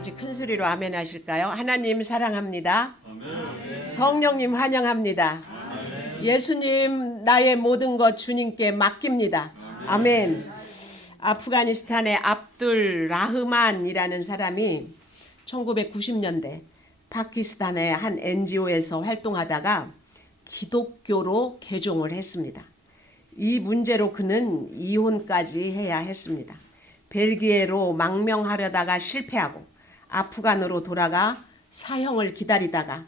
같이 큰 소리로 아멘 하실까요? 하나님 사랑합니다. 아멘. 성령님 환영합니다. 아멘. 예수님 나의 모든 것 주님께 맡깁니다. 아멘. 아프가니스탄의 압둘 라흐만이라는 사람이 1990년대 파키스탄의 한 NGO에서 활동하다가 기독교로 개종을 했습니다. 이 문제로 그는 이혼까지 해야 했습니다. 벨기에로 망명하려다가 실패하고 아프간으로 돌아가 사형을 기다리다가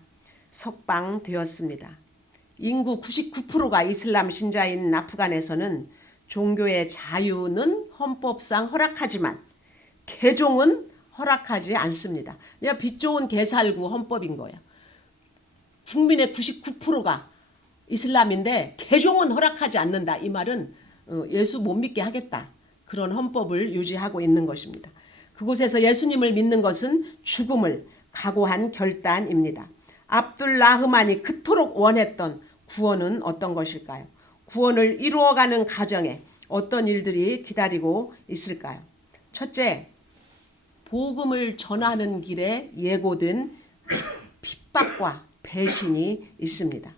석방되었습니다. 인구 99%가 이슬람 신자인 아프간에서는 종교의 자유는 헌법상 허락하지만 개종은 허락하지 않습니다. 그냥 빛 좋은 개살구 헌법인 거예요. 국민의 99%가 이슬람인데 개종은 허락하지 않는다. 이 말은 예수 못 믿게 하겠다. 그런 헌법을 유지하고 있는 것입니다. 그곳에서 예수님을 믿는 것은 죽음을 각오한 결단입니다. 압둘 라흐만이 그토록 원했던 구원은 어떤 것일까요? 구원을 이루어가는 과정에 어떤 일들이 기다리고 있을까요? 첫째, 복음을 전하는 길에 예고된 핍박과 배신이 있습니다.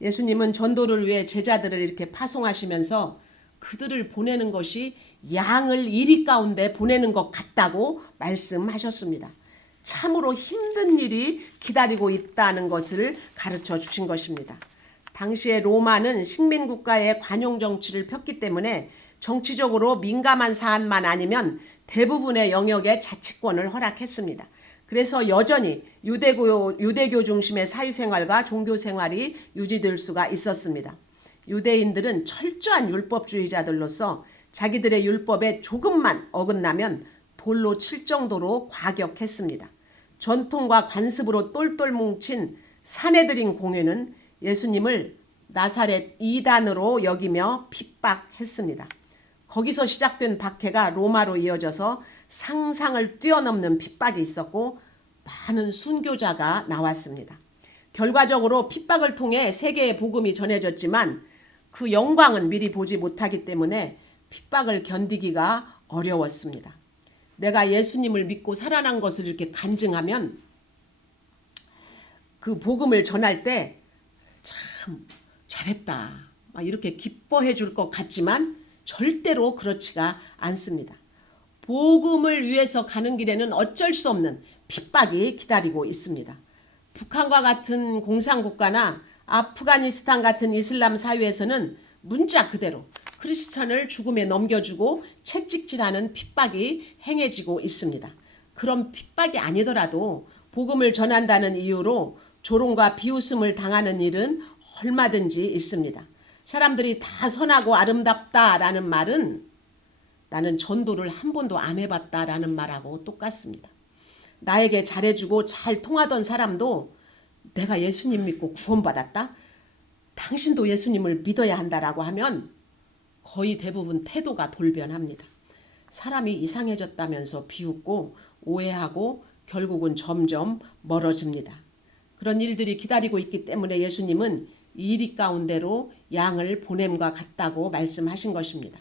예수님은 전도를 위해 제자들을 이렇게 파송하시면서 그들을 보내는 것이 양을 이리 가운데 보내는 것 같다고 말씀하셨습니다. 참으로 힘든 일이 기다리고 있다는 것을 가르쳐 주신 것입니다. 당시에 로마는 식민국가의 관용 정치를 폈기 때문에 정치적으로 민감한 사안만 아니면 대부분의 영역에 자치권을 허락했습니다. 그래서 여전히 유대교 중심의 사회생활과 종교생활이 유지될 수가 있었습니다. 유대인들은 철저한 율법주의자들로서 자기들의 율법에 조금만 어긋나면 돌로 칠 정도로 과격했습니다. 전통과 관습으로 똘똘 뭉친 사내들인 공회는 예수님을 나사렛 이단으로 여기며 핍박했습니다. 거기서 시작된 박해가 로마로 이어져서 상상을 뛰어넘는 핍박이 있었고 많은 순교자가 나왔습니다. 결과적으로 핍박을 통해 세계의 복음이 전해졌지만 그 영광은 미리 보지 못하기 때문에 핍박을 견디기가 어려웠습니다. 내가 예수님을 믿고 살아난 것을 이렇게 간증하면 그 복음을 전할 때 참 잘했다 막 이렇게 기뻐해 줄 것 같지만 절대로 그렇지가 않습니다. 복음을 위해서 가는 길에는 어쩔 수 없는 핍박이 기다리고 있습니다. 북한과 같은 공산국가나 아프가니스탄 같은 이슬람 사회에서는 문자 그대로 크리스천을 죽음에 넘겨주고 채찍질하는 핍박이 행해지고 있습니다. 그런 핍박이 아니더라도 복음을 전한다는 이유로 조롱과 비웃음을 당하는 일은 얼마든지 있습니다. 사람들이 다 선하고 아름답다라는 말은 나는 전도를 한 번도 안 해봤다라는 말하고 똑같습니다. 나에게 잘해주고 잘 통하던 사람도 내가 예수님 믿고 구원받았다? 당신도 예수님을 믿어야 한다라고 하면 거의 대부분 태도가 돌변합니다. 사람이 이상해졌다면서 비웃고 오해하고 결국은 점점 멀어집니다. 그런 일들이 기다리고 있기 때문에 예수님은 이리 가운데로 양을 보냄과 같다고 말씀하신 것입니다.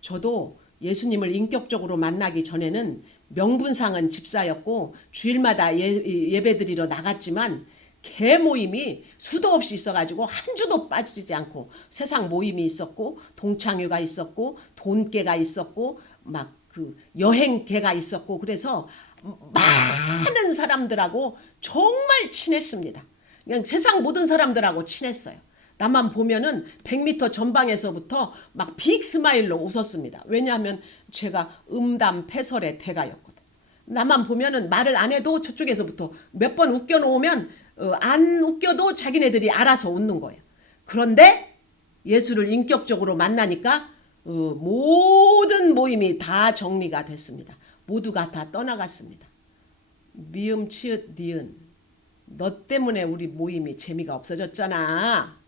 저도 예수님을 인격적으로 만나기 전에는 명분상은 집사였고 주일마다 예배드리러 나갔지만 개 모임이 수도 없이 있어가지고 한 주도 빠지지 않고 세상 모임이 있었고 동창회가 있었고 돈개가 있었고 막 그 여행개가 있었고 그래서 많은 사람들하고 정말 친했습니다. 그냥 세상 모든 사람들하고 친했어요. 나만 보면은 100m 전방에서부터 막 빅 스마일로 웃었습니다. 왜냐하면 제가 음담패설의 대가였거든. 나만 보면은 말을 안 해도 저쪽에서부터 몇 번 웃겨놓으면 안 웃겨도 자기네들이 알아서 웃는 거예요. 그런데 예수를 인격적으로 만나니까 모든 모임이 다 정리가 됐습니다. 모두가 다 떠나갔습니다. 미음 치읓 니은 너 때문에 우리 모임이 재미가 없어졌잖아.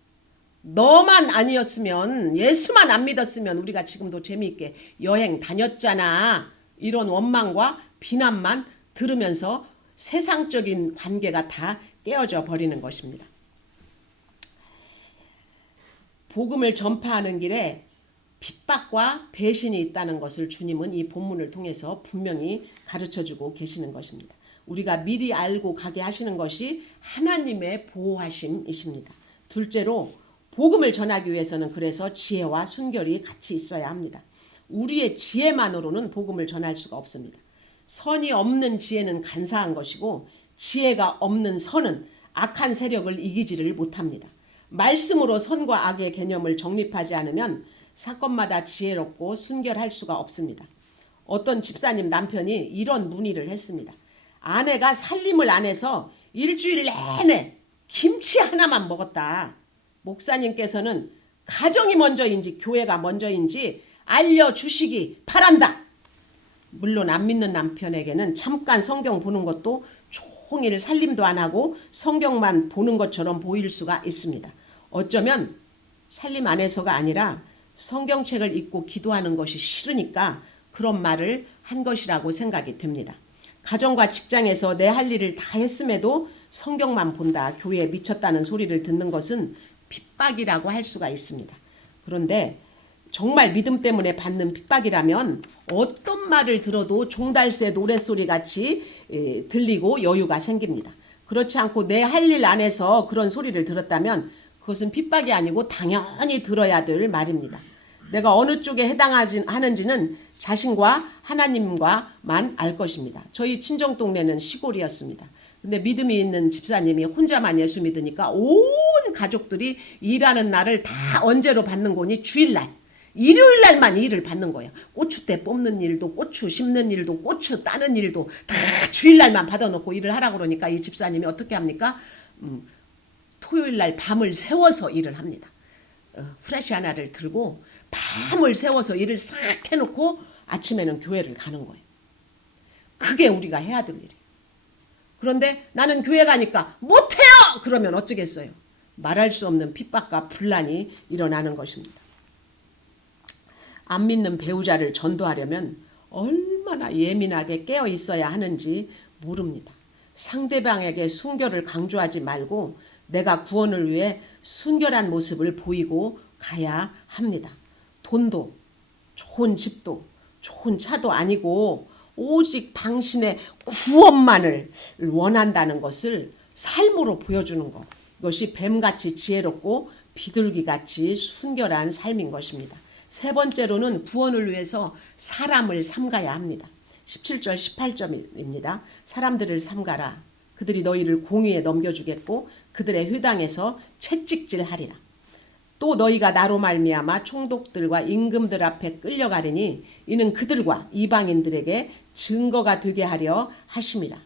너만 아니었으면 예수만 안 믿었으면 우리가 지금도 재미있게 여행 다녔잖아. 이런 원망과 비난만 들으면서 세상적인 관계가 다 깨어져 버리는 것입니다. 복음을 전파하는 길에 핍박과 배신이 있다는 것을 주님은 이 본문을 통해서 분명히 가르쳐주고 계시는 것입니다. 우리가 미리 알고 가게 하시는 것이 하나님의 보호하심이십니다. 둘째로 복음을 전하기 위해서는 그래서 지혜와 순결이 같이 있어야 합니다. 우리의 지혜만으로는 복음을 전할 수가 없습니다. 선이 없는 지혜는 간사한 것이고 지혜가 없는 선은 악한 세력을 이기지를 못합니다. 말씀으로 선과 악의 개념을 정립하지 않으면 사건마다 지혜롭고 순결할 수가 없습니다. 어떤 집사님 남편이 이런 문의를 했습니다. 아내가 살림을 안 해서 일주일 내내 김치 하나만 먹었다. 목사님께서는 가정이 먼저인지 교회가 먼저인지 알려주시기 바란다. 물론 안 믿는 남편에게는 잠깐 성경 보는 것도 종일 살림도 안 하고 성경만 보는 것처럼 보일 수가 있습니다. 어쩌면 살림 안에서가 아니라 성경책을 읽고 기도하는 것이 싫으니까 그런 말을 한 것이라고 생각이 됩니다. 가정과 직장에서 내 할 일을 다 했음에도 성경만 본다, 교회에 미쳤다는 소리를 듣는 것은 핍박이라고 할 수가 있습니다. 그런데 정말 믿음 때문에 받는 핍박이라면 어떤 말을 들어도 종달새 노랫소리 같이 들리고 여유가 생깁니다. 그렇지 않고 내 할 일 안에서 그런 소리를 들었다면 그것은 핍박이 아니고 당연히 들어야 될 말입니다. 내가 어느 쪽에 해당하는지는 자신과 하나님과만 알 것입니다. 저희 친정 동네는 시골이었습니다. 근데 믿음이 있는 집사님이 혼자만 예수 믿으니까 온 가족들이 일하는 날을 다 언제로 받는 거니? 주일날. 일요일 날만 일을 받는 거예요. 고추대 뽑는 일도 고추 심는 일도 고추 따는 일도 다 주일날만 받아놓고 일을 하라고 그러니까 이 집사님이 어떻게 합니까? 토요일날 밤을 새워서 일을 합니다. 후레쉬 하나를 들고 밤을 새워서 일을 싹 해놓고 아침에는 교회를 가는 거예요. 그게 우리가 해야 될 일이에요. 그런데 나는 교회 가니까 못해요! 그러면 어쩌겠어요? 말할 수 없는 핍박과 분란이 일어나는 것입니다. 안 믿는 배우자를 전도하려면 얼마나 예민하게 깨어 있어야 하는지 모릅니다. 상대방에게 순결을 강조하지 말고 내가 구원을 위해 순결한 모습을 보이고 가야 합니다. 돈도 좋은 집도 좋은 차도 아니고 오직 당신의 구원만을 원한다는 것을 삶으로 보여주는 것. 이것이 뱀같이 지혜롭고 비둘기같이 순결한 삶인 것입니다. 세 번째로는 구원을 위해서 사람을 삼가야 합니다. 17절 18절입니다. 사람들을 삼가라. 그들이 너희를 공의에 넘겨주겠고 그들의 회당에서 채찍질하리라. 또 너희가 나로 말미암아 총독들과 임금들 앞에 끌려가리니 이는 그들과 이방인들에게 증거가 되게 하려 하심이라.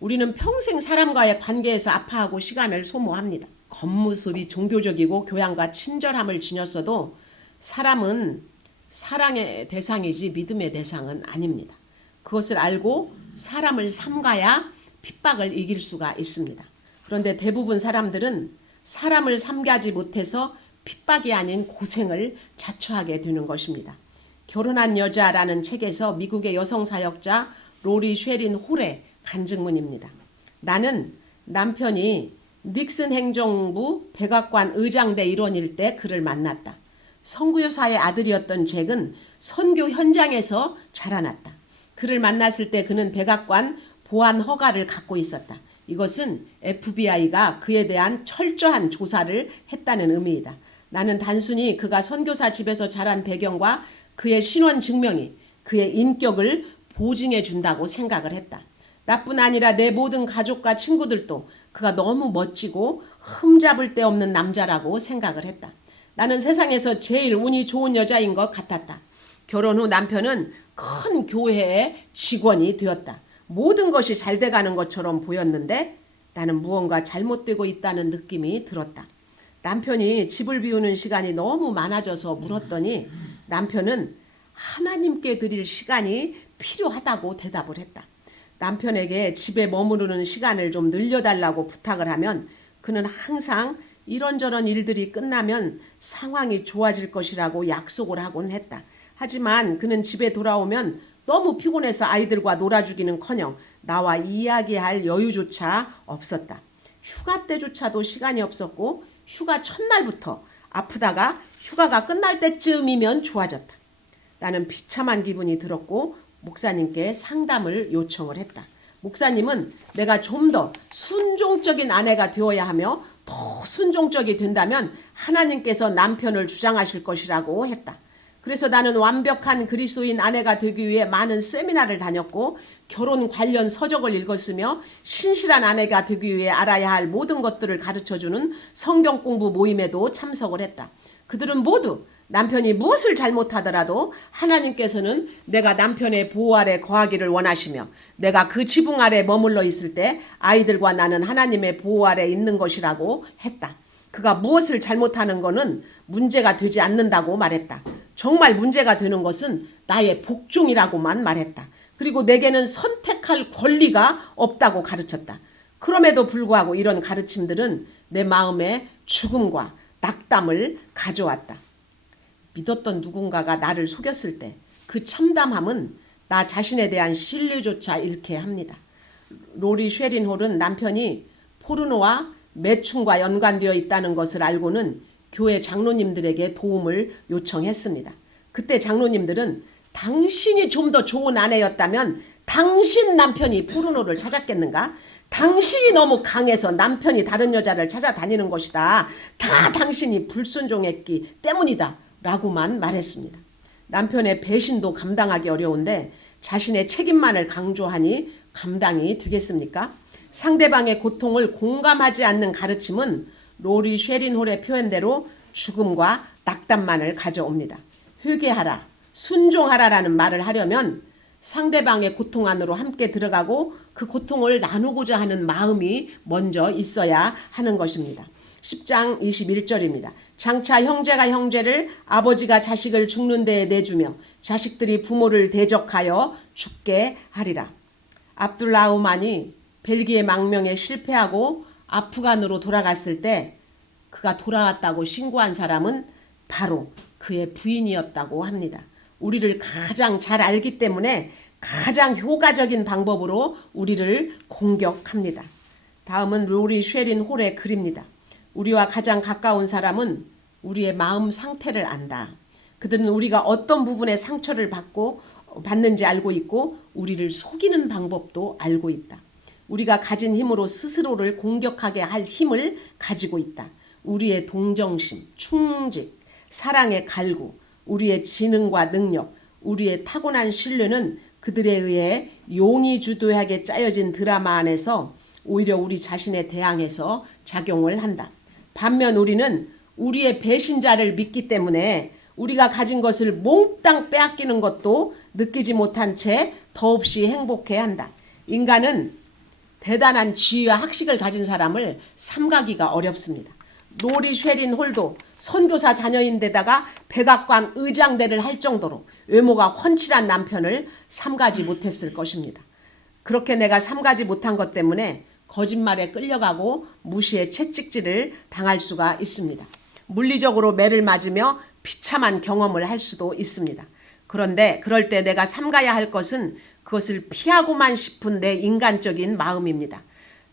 우리는 평생 사람과의 관계에서 아파하고 시간을 소모합니다. 겉모습이 종교적이고 교양과 친절함을 지녔어도 사람은 사랑의 대상이지 믿음의 대상은 아닙니다. 그것을 알고 사람을 삼가야 핍박을 이길 수가 있습니다. 그런데 대부분 사람들은 사람을 삼가지 못해서 핍박이 아닌 고생을 자초하게 되는 것입니다. 결혼한 여자라는 책에서 미국의 여성사역자 로리 쉐린 홀의 간증문입니다. 나는 남편이 닉슨 행정부 백악관 의장대 일원일 때 그를 만났다. 선교사의 아들이었던 잭은 선교 현장에서 자라났다. 그를 만났을 때 그는 백악관 보안 허가를 갖고 있었다. 이것은 FBI가 그에 대한 철저한 조사를 했다는 의미이다. 나는 단순히 그가 선교사 집에서 자란 배경과 그의 신원 증명이 그의 인격을 보증해 준다고 생각을 했다. 나뿐 아니라 내 모든 가족과 친구들도 그가 너무 멋지고 흠잡을 데 없는 남자라고 생각을 했다. 나는 세상에서 제일 운이 좋은 여자인 것 같았다. 결혼 후 남편은 큰 교회의 직원이 되었다. 모든 것이 잘 돼가는 것처럼 보였는데 나는 무언가 잘못되고 있다는 느낌이 들었다. 남편이 집을 비우는 시간이 너무 많아져서 물었더니 남편은 하나님께 드릴 시간이 필요하다고 대답을 했다. 남편에게 집에 머무르는 시간을 좀 늘려달라고 부탁을 하면 그는 항상 이런저런 일들이 끝나면 상황이 좋아질 것이라고 약속을 하곤 했다. 하지만 그는 집에 돌아오면 너무 피곤해서 아이들과 놀아주기는커녕 나와 이야기할 여유조차 없었다. 휴가 때조차도 시간이 없었고 휴가 첫날부터 아프다가 휴가가 끝날 때쯤이면 좋아졌다. 나는 비참한 기분이 들었고 목사님께 상담을 요청을 했다. 목사님은 내가 좀 더 순종적인 아내가 되어야 하며 더 순종적이 된다면 하나님께서 남편을 주장하실 것이라고 했다. 그래서 나는 완벽한 그리스도인 아내가 되기 위해 많은 세미나를 다녔고 결혼 관련 서적을 읽었으며 신실한 아내가 되기 위해 알아야 할 모든 것들을 가르쳐주는 성경 공부 모임에도 참석을 했다. 그들은 모두 남편이 무엇을 잘못하더라도 하나님께서는 내가 남편의 보호 아래 거하기를 원하시며 내가 그 지붕 아래 머물러 있을 때 아이들과 나는 하나님의 보호 아래 있는 것이라고 했다. 그가 무엇을 잘못하는 것은 문제가 되지 않는다고 말했다. 정말 문제가 되는 것은 나의 복종이라고만 말했다. 그리고 내게는 선택할 권리가 없다고 가르쳤다. 그럼에도 불구하고 이런 가르침들은 내 마음에 죽음과 낙담을 가져왔다. 믿었던 누군가가 나를 속였을 때 그 참담함은 나 자신에 대한 신뢰조차 잃게 합니다. 로리 쉐린 홀은 남편이 포르노와 매춘과 연관되어 있다는 것을 알고는 교회 장로님들에게 도움을 요청했습니다. 그때 장로님들은 당신이 좀 더 좋은 아내였다면 당신 남편이 포르노를 찾았겠는가? 당신이 너무 강해서 남편이 다른 여자를 찾아다니는 것이다. 다 당신이 불순종했기 때문이다. 라고만 말했습니다. 남편의 배신도 감당하기 어려운데 자신의 책임만을 강조하니 감당이 되겠습니까? 상대방의 고통을 공감하지 않는 가르침은 로리 쉐린 홀의 표현대로 죽음과 낙담만을 가져옵니다. 회개하라, 순종하라라는 말을 하려면 상대방의 고통 안으로 함께 들어가고 그 고통을 나누고자 하는 마음이 먼저 있어야 하는 것입니다. 10장 21절입니다. 장차 형제가 형제를 아버지가 자식을 죽는 데에 내주며 자식들이 부모를 대적하여 죽게 하리라. 압둘라흐만이 벨기에 망명에 실패하고 아프간으로 돌아갔을 때 그가 돌아왔다고 신고한 사람은 바로 그의 부인이었다고 합니다. 우리를 가장 잘 알기 때문에 가장 효과적인 방법으로 우리를 공격합니다. 다음은 로리 쉐린 홀의 글입니다. 우리와 가장 가까운 사람은 우리의 마음 상태를 안다. 그들은 우리가 어떤 부분에 상처를 받는지 알고 있고 우리를 속이는 방법도 알고 있다. 우리가 가진 힘으로 스스로를 공격하게 할 힘을 가지고 있다. 우리의 동정심, 충직, 사랑의 갈구, 우리의 지능과 능력, 우리의 타고난 신뢰는 그들에 의해 용의주도하게 짜여진 드라마 안에서 오히려 우리 자신에 대항해서 작용을 한다. 반면 우리는 우리의 배신자를 믿기 때문에 우리가 가진 것을 몽땅 빼앗기는 것도 느끼지 못한 채 더없이 행복해야 한다. 인간은 대단한 지위와 학식을 가진 사람을 삼가기가 어렵습니다. 로리 쉐린 홀도 선교사 자녀인데다가 백악관 의장대를 할 정도로 외모가 훤칠한 남편을 삼가지 못했을 것입니다. 그렇게 내가 삼가지 못한 것 때문에 거짓말에 끌려가고 무시의 채찍질을 당할 수가 있습니다. 물리적으로 매를 맞으며 비참한 경험을 할 수도 있습니다. 그런데 그럴 때 내가 삼가야 할 것은 그것을 피하고만 싶은 내 인간적인 마음입니다.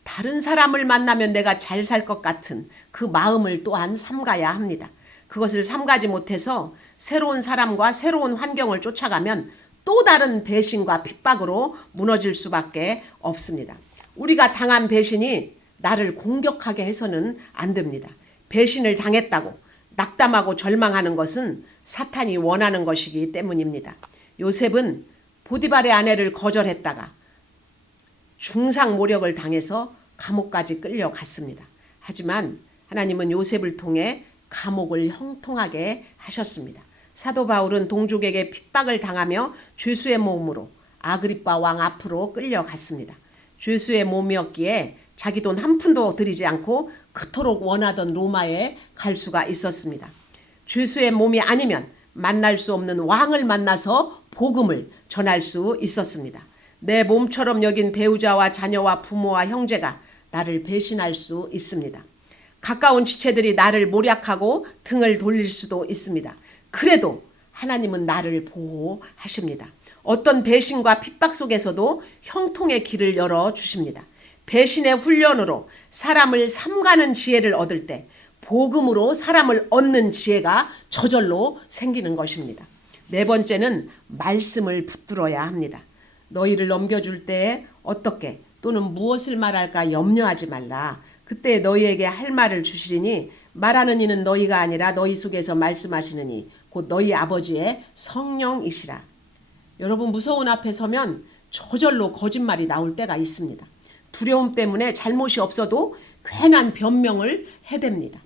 다른 사람을 만나면 내가 잘 살 것 같은 그 마음을 또한 삼가야 합니다. 그것을 삼가지 못해서 새로운 사람과 새로운 환경을 쫓아가면 또 다른 배신과 핍박으로 무너질 수밖에 없습니다. 우리가 당한 배신이 나를 공격하게 해서는 안 됩니다. 배신을 당했다고 낙담하고 절망하는 것은 사탄이 원하는 것이기 때문입니다. 요셉은 보디발의 아내를 거절했다가 중상모략을 당해서 감옥까지 끌려갔습니다. 하지만 하나님은 요셉을 통해 감옥을 형통하게 하셨습니다. 사도 바울은 동족에게 핍박을 당하며 죄수의 몸으로 아그리빠 왕 앞으로 끌려갔습니다. 죄수의 몸이었기에 자기 돈 한 푼도 들이지 않고 그토록 원하던 로마에 갈 수가 있었습니다. 죄수의 몸이 아니면 만날 수 없는 왕을 만나서 복음을 전할 수 있었습니다. 내 몸처럼 여긴 배우자와 자녀와 부모와 형제가 나를 배신할 수 있습니다. 가까운 지체들이 나를 모략하고 등을 돌릴 수도 있습니다. 그래도 하나님은 나를 보호하십니다. 어떤 배신과 핍박 속에서도 형통의 길을 열어주십니다. 배신의 훈련으로 사람을 삼가는 지혜를 얻을 때 복음으로 사람을 얻는 지혜가 저절로 생기는 것입니다. 네 번째는 말씀을 붙들어야 합니다. 너희를 넘겨줄 때에 어떻게 또는 무엇을 말할까 염려하지 말라. 그때 너희에게 할 말을 주시리니 말하는 이는 너희가 아니라 너희 속에서 말씀하시느니 곧 너희 아버지의 성령이시라. 여러분, 무서운 앞에 서면 저절로 거짓말이 나올 때가 있습니다. 두려움 때문에 잘못이 없어도 괜한 변명을 해댑니다.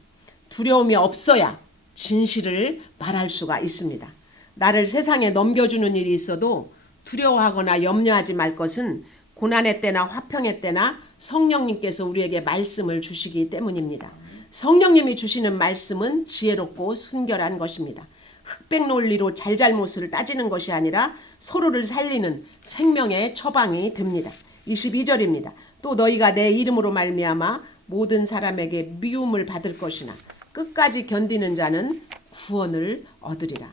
두려움이 없어야 진실을 말할 수가 있습니다. 나를 세상에 넘겨주는 일이 있어도 두려워하거나 염려하지 말 것은 고난의 때나 화평의 때나 성령님께서 우리에게 말씀을 주시기 때문입니다. 성령님이 주시는 말씀은 지혜롭고 순결한 것입니다. 흑백 논리로 잘잘못을 따지는 것이 아니라 서로를 살리는 생명의 처방이 됩니다. 22절입니다. 또 너희가 내 이름으로 말미암아 모든 사람에게 미움을 받을 것이나 끝까지 견디는 자는 구원을 얻으리라.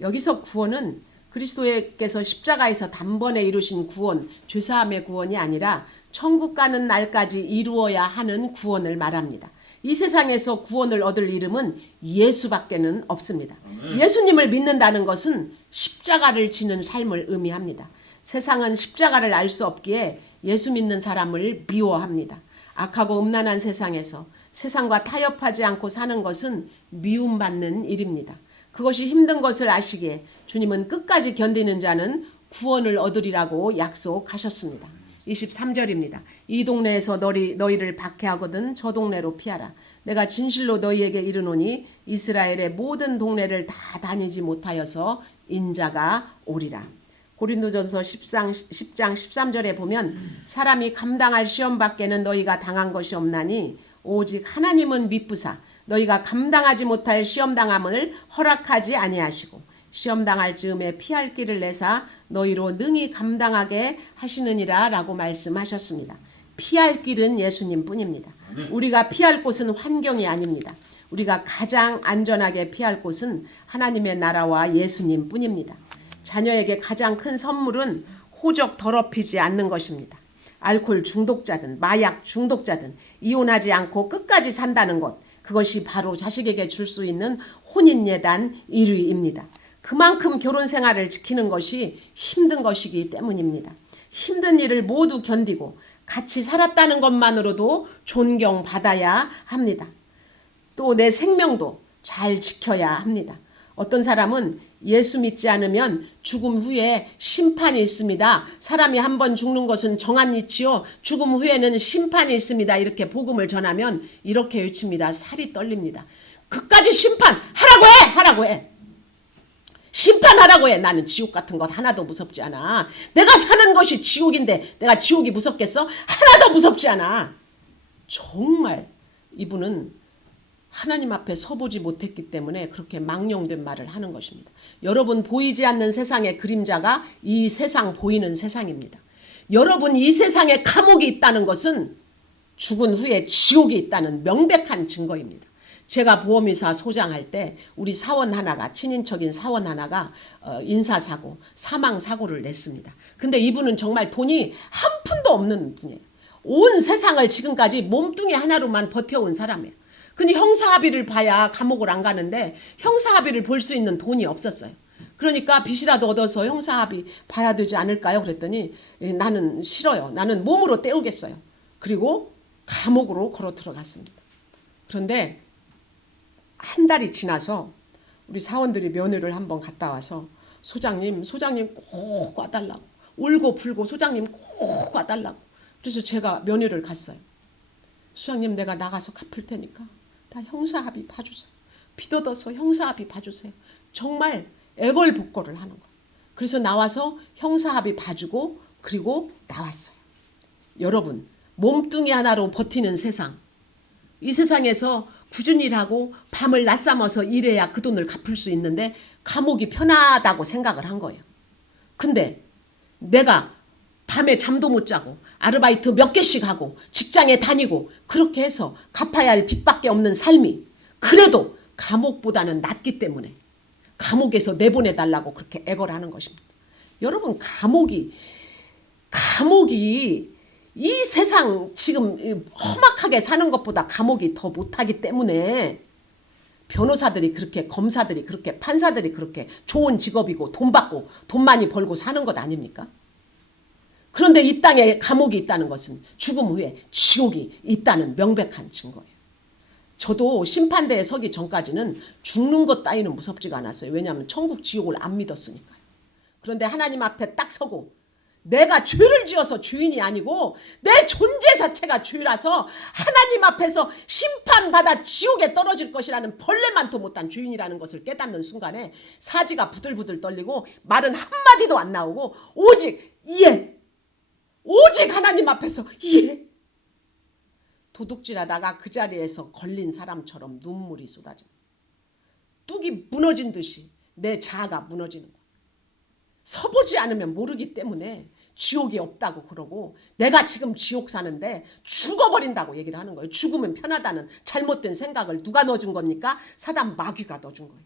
여기서 구원은 그리스도께서 십자가에서 단번에 이루신 구원, 죄사함의 구원이 아니라 천국 가는 날까지 이루어야 하는 구원을 말합니다. 이 세상에서 구원을 얻을 이름은 예수밖에는 없습니다. 예수님을 믿는다는 것은 십자가를 지는 삶을 의미합니다. 세상은 십자가를 알 수 없기에 예수 믿는 사람을 미워합니다. 악하고 음란한 세상에서 세상과 타협하지 않고 사는 것은 미움받는 일입니다. 그것이 힘든 것을 아시기에 주님은 끝까지 견디는 자는 구원을 얻으리라고 약속하셨습니다. 23절입니다. 이 동네에서 너희를 박해하거든 저 동네로 피하라. 내가 진실로 너희에게 이르노니 이스라엘의 모든 동네를 다 다니지 못하여서 인자가 오리라. 고린도전서 10장 13절에 보면 사람이 감당할 시험 밖에는 너희가 당한 것이 없나니 오직 하나님은 미쁘사 너희가 감당하지 못할 시험당함을 허락하지 아니하시고 시험당할 즈음에 피할 길을 내사 너희로 능히 감당하게 하시느니라 라고 말씀하셨습니다. 피할 길은 예수님 뿐입니다. 우리가 피할 곳은 환경이 아닙니다. 우리가 가장 안전하게 피할 곳은 하나님의 나라와 예수님 뿐입니다. 자녀에게 가장 큰 선물은 호적 더럽히지 않는 것입니다. 알코올 중독자든 마약 중독자든 이혼하지 않고 끝까지 산다는 것, 그것이 바로 자식에게 줄 수 있는 혼인예단 1위입니다. 그만큼 결혼 생활을 지키는 것이 힘든 것이기 때문입니다. 힘든 일을 모두 견디고 같이 살았다는 것만으로도 존경받아야 합니다. 또 내 생명도 잘 지켜야 합니다. 어떤 사람은 예수 믿지 않으면 죽음 후에 심판이 있습니다. 사람이 한 번 죽는 것은 정한 이치요. 죽음 후에는 심판이 있습니다. 이렇게 복음을 전하면 이렇게 외칩니다. 살이 떨립니다. 그까지 심판하라고 해! 하라고 해! 심판하라고 해. 나는 지옥 같은 것 하나도 무섭지 않아. 내가 사는 것이 지옥인데 내가 지옥이 무섭겠어? 하나도 무섭지 않아. 정말 이분은 하나님 앞에 서보지 못했기 때문에 그렇게 망령된 말을 하는 것입니다. 여러분, 보이지 않는 세상의 그림자가 이 세상 보이는 세상입니다. 여러분, 이 세상에 감옥이 있다는 것은 죽은 후에 지옥이 있다는 명백한 증거입니다. 제가 보험회사 소장할 때 우리 사원 하나가, 친인척인 사원 하나가 인사사고, 사망사고를 냈습니다. 근데 이분은 정말 돈이 한 푼도 없는 분이에요. 온 세상을 지금까지 몸뚱이 하나로만 버텨온 사람이에요. 근데 형사합의를 봐야 감옥을 안 가는데 형사합의를 볼 수 있는 돈이 없었어요. 그러니까 빚이라도 얻어서 형사합의 봐야 되지 않을까요? 그랬더니 나는 싫어요. 나는 몸으로 때우겠어요. 그리고 감옥으로 걸어 들어갔습니다. 그런데 한 달이 지나서 우리 사원들이 면회를 한번 갔다 와서 소장님 꼭 와달라고, 울고 불고 소장님 꼭 와달라고. 그래서 제가 면회를 갔어요. 소장님, 내가 나가서 갚을 테니까 다 형사합의 봐주세요. 빚 얻어서 형사합의 봐주세요. 정말 애걸복걸을 하는 거예요. 그래서 나와서 형사합의 봐주고 그리고 나왔어요. 여러분, 몸뚱이 하나로 버티는 세상, 이 세상에서 꾸준히 일하고 밤을 낮잠어서 일해야 그 돈을 갚을 수 있는데 감옥이 편하다고 생각을 한 거예요. 근데 내가 밤에 잠도 못 자고 아르바이트 몇 개씩 하고 직장에 다니고 그렇게 해서 갚아야 할 빚밖에 없는 삶이 그래도 감옥보다는 낫기 때문에 감옥에서 내보내달라고 그렇게 애걸하는 것입니다. 여러분, 감옥이 이 세상 지금 험악하게 사는 것보다 감옥이 더 못하기 때문에 변호사들이 그렇게, 검사들이 그렇게, 판사들이 그렇게 좋은 직업이고 돈 받고 돈 많이 벌고 사는 것 아닙니까? 그런데 이 땅에 감옥이 있다는 것은 죽음 후에 지옥이 있다는 명백한 증거예요. 저도 심판대에 서기 전까지는 죽는 것 따위는 무섭지가 않았어요. 왜냐하면 천국 지옥을 안 믿었으니까요. 그런데 하나님 앞에 딱 서고 내가 죄를 지어서 죄인이 아니고 내 존재 자체가 죄라서 하나님 앞에서 심판받아 지옥에 떨어질 것이라는 벌레만도 못한 죄인이라는 것을 깨닫는 순간에 사지가 부들부들 떨리고 말은 한마디도 안 나오고 오직 이해, 오직 하나님 앞에서 이해. 도둑질하다가 그 자리에서 걸린 사람처럼 눈물이 쏟아집니다. 뚝이 무너진 듯이 내 자아가 무너지는 거예요. 서보지 않으면 모르기 때문에 지옥이 없다고 그러고 내가 지금 지옥 사는데 죽어버린다고 얘기를 하는 거예요. 죽으면 편하다는 잘못된 생각을 누가 넣어준 겁니까? 사단 마귀가 넣어준 거예요.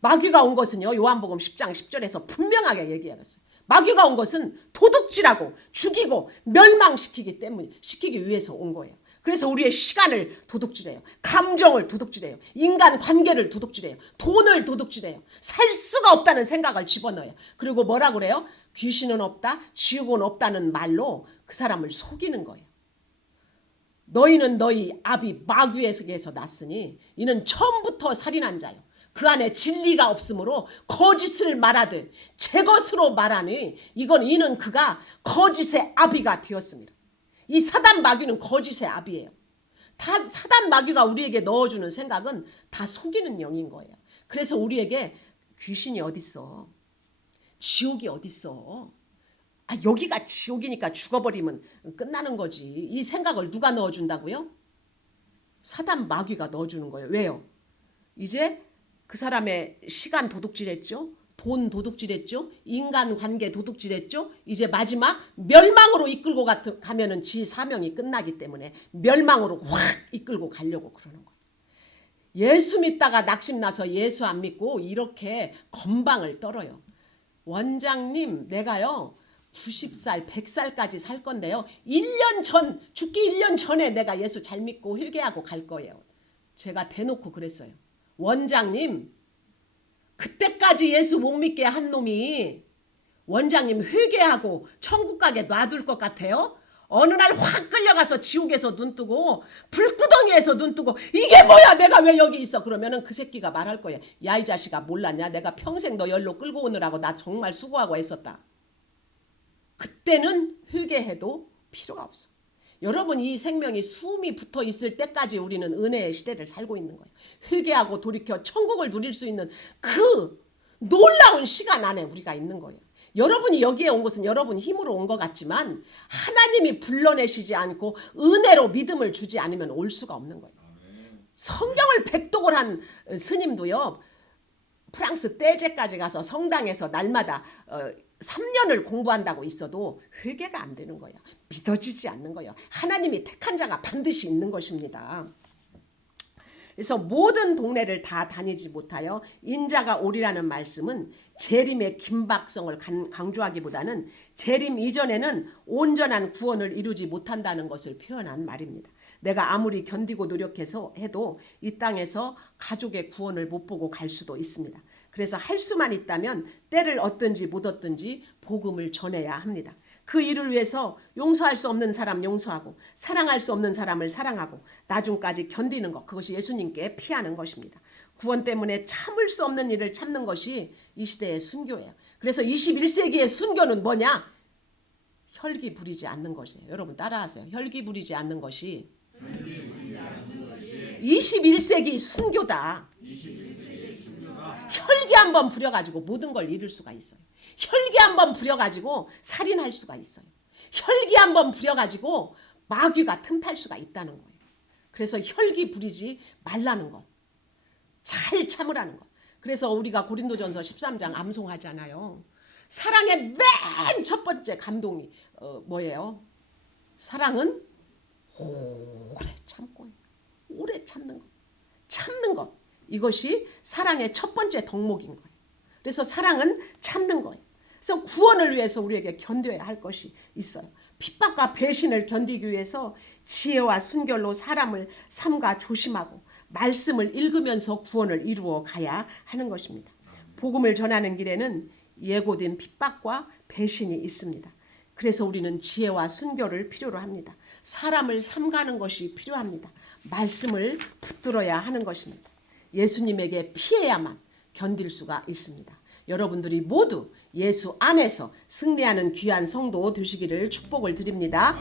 마귀가 온 것은요, 요한복음 10장 10절에서 분명하게 얘기하겠어요. 마귀가 온 것은 도둑질하고 죽이고 멸망시키기 때문에, 시키기 위해서 온 거예요. 그래서 우리의 시간을 도둑질해요. 감정을 도둑질해요. 인간 관계를 도둑질해요. 돈을 도둑질해요. 살 수가 없다는 생각을 집어넣어요. 그리고 뭐라 그래요? 귀신은 없다, 지옥은 없다는 말로 그 사람을 속이는 거예요. 너희는 너희 아비 마귀에게서 났으니 이는 처음부터 살인한 자요. 그 안에 진리가 없으므로 거짓을 말하되 제 것으로 말하니 이는 그가 거짓의 아비가 되었습니다. 이 사단 마귀는 거짓의 아비예요. 다 사단 마귀가 우리에게 넣어주는 생각은 다 속이는 영인 거예요. 그래서 우리에게 귀신이 어딨어? 지옥이 어딨어? 여기가 지옥이니까 죽어버리면 끝나는 거지. 이 생각을 누가 넣어준다고요? 사단 마귀가 넣어주는 거예요. 왜요? 이제 그 사람의 시간 도둑질했죠. 돈 도둑질했죠. 인간관계 도둑질했죠. 이제 마지막 멸망으로 이끌고 가면은 지 사명이 끝나기 때문에 멸망으로 확 이끌고 가려고 그러는 거예요. 예수 믿다가 낙심나서 예수 안 믿고 이렇게 건방을 떨어요. 원장님, 내가요 90살, 100살까지 살 건데요. 1년 전, 죽기 1년 전에 내가 예수 잘 믿고 회개하고 갈 거예요. 제가 대놓고 그랬어요. 원장님, 그때까지 예수 못 믿게 한 놈이 원장님 회개하고 천국 가게 놔둘 것 같아요? 어느 날 확 끌려가서 지옥에서 눈 뜨고 불구덩이에서 눈 뜨고 이게 뭐야, 내가 왜 여기 있어? 그러면은 그 새끼가 말할 거예요. 야, 이 자식아, 몰랐냐? 내가 평생 너 열로 끌고 오느라고 나 정말 수고하고 애썼다. 그때는 회개해도 필요가 없어. 여러분, 이 생명이 숨이 붙어 있을 때까지 우리는 은혜의 시대를 살고 있는 거예요. 회개하고 돌이켜 천국을 누릴 수 있는 그 놀라운 시간 안에 우리가 있는 거예요. 여러분이 여기에 온 것은 여러분 힘으로 온 것 같지만 하나님이 불러내시지 않고 은혜로 믿음을 주지 않으면 올 수가 없는 거예요. 성경을 백독을 한 스님도요, 프랑스 떼제까지 가서 성당에서 날마다 3년을 공부한다고 있어도 회개가 안 되는 거예요. 믿어지지 않는 거예요. 하나님이 택한 자가 반드시 있는 것입니다. 그래서 모든 동네를 다 다니지 못하여 인자가 오리라는 말씀은 재림의 긴박성을 강조하기보다는 재림 이전에는 온전한 구원을 이루지 못한다는 것을 표현한 말입니다. 내가 아무리 견디고 노력해서 해도 이 땅에서 가족의 구원을 못 보고 갈 수도 있습니다. 그래서 할 수만 있다면 때를 얻든지 못 얻든지 복음을 전해야 합니다. 그 일을 위해서 용서할 수 없는 사람 용서하고 사랑할 수 없는 사람을 사랑하고 나중까지 견디는 것, 그것이 예수님께 피하는 것입니다. 구원 때문에 참을 수 없는 일을 참는 것이 이 시대의 순교예요. 그래서 21세기의 순교는 뭐냐? 혈기 부리지 않는 것이에요. 여러분 따라하세요. 혈기 부리지 않는 것이 21세기 순교다. 혈기 한번 부려가지고 모든 걸 잃을 수가 있어요. 혈기 한번 부려가지고 살인할 수가 있어요. 혈기 한번 부려가지고 마귀가 틈탈 수가 있다는 거예요. 그래서 혈기 부리지 말라는 것. 잘 참으라는 것. 그래서 우리가 고린도전서 13장 암송하잖아요. 사랑의 맨 첫 번째 감동이 뭐예요? 사랑은 오래 참고 오래 참는 것. 참는 것. 이것이 사랑의 첫 번째 덕목인 거예요. 그래서 사랑은 참는 거예요. 그래서 구원을 위해서 우리에게 견뎌야 할 것이 있어요. 핍박과 배신을 견디기 위해서 지혜와 순결로 사람을 삼가 조심하고 말씀을 읽으면서 구원을 이루어 가야 하는 것입니다. 복음을 전하는 길에는 예고된 핍박과 배신이 있습니다. 그래서 우리는 지혜와 순결을 필요로 합니다. 사람을 삼가는 것이 필요합니다. 말씀을 붙들어야 하는 것입니다. 예수님에게 피해야만 견딜 수가 있습니다. 여러분들이 모두 예수 안에서 승리하는 귀한 성도 되시기를 축복을 드립니다.